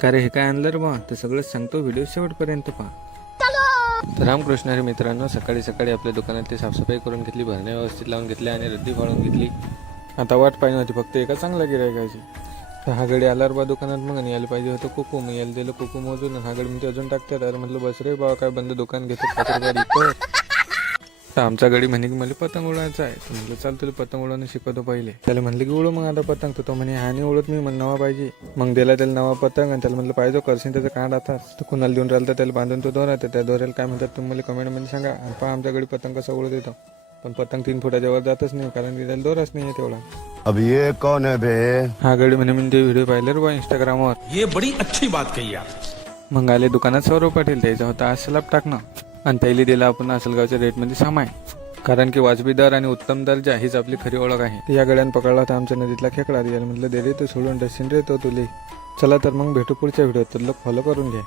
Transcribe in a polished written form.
का रे हे काय आणलं रे बा, ते सगळंच सांगतो, व्हिडिओ शेवटपर्यंत पहा. तर रामकृष्ण हरी मित्रांनो, सकाळी सकाळी आपल्या दुकानातली साफसफाई करून घेतली, भरण्या व्यवस्थित लावून घेतल्या आणि रद्दी फाडून घेतली. आता वाट पाहिजे होती फक्त एका चांगला गिरायकाची. तर हा गडी आला रे बा दुकानात, मग आणि यायला पाहिजे होतं कोको. मग यायला दिलं कोको मोजून, हा गडी म्हणते अजून टाकतात. अरे म्हटलं बस रे बाबा, काय बंद दुकान घेतो 5 रुपये इथं. तर आमचा गडी म्हणे की मला पतंग उडवायचा आहे. तर म्हटलं चाल तुला पतंग उडवणं शिकवतो पहिले. त्याला म्हणलं की उडव मग आता पतंग. तर तो म्हणे हा नाही उडत मी, नवा पाहिजे. मग दिला त्याला नवा पतंग आणि त्याला म्हटलं पाहिजे करशील त्याचं काढ आता. तर कुणाला देऊन राहिलं तर त्याला बांधून तो दोरा. तर त्या दोऱ्याला काय म्हणतात तुम्ही मला कमेंटमध्ये सांगा. आणि पहा आमचा गडी पतंग कसा उडत येतो. पण पतंग 3 फुटाच्या वर जातच नाही, कारण की त्याला दोराच नाही आहे तेवढा. अब ये कौन है बे? हा गडी म्हणे मी ते व्हिडिओ पाहिले रे बा इंस्टाग्रामवर. ये बड़ी अच्छी बात कही आप. मग आले दुकानात सौरव पाटील, द्यायचा होता आज स्लॅब टाकणं. आणि त्याला दिला आपण असलगावच्या रेटमध्ये सामाय, कारण की वाजवी दर आणि उत्तम दर्जा हीच आपली खरी ओळख आहे. या गड्यानं पकडला होता आमच्या नदीतला खेकडा. याला म्हटलं दे रे तू सोडून डस्सिन रे तो तुले. चला तर मग भेटू पुढच्या व्हिडिओत, तर लोक फॉलो करून घ्या.